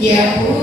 Yeah.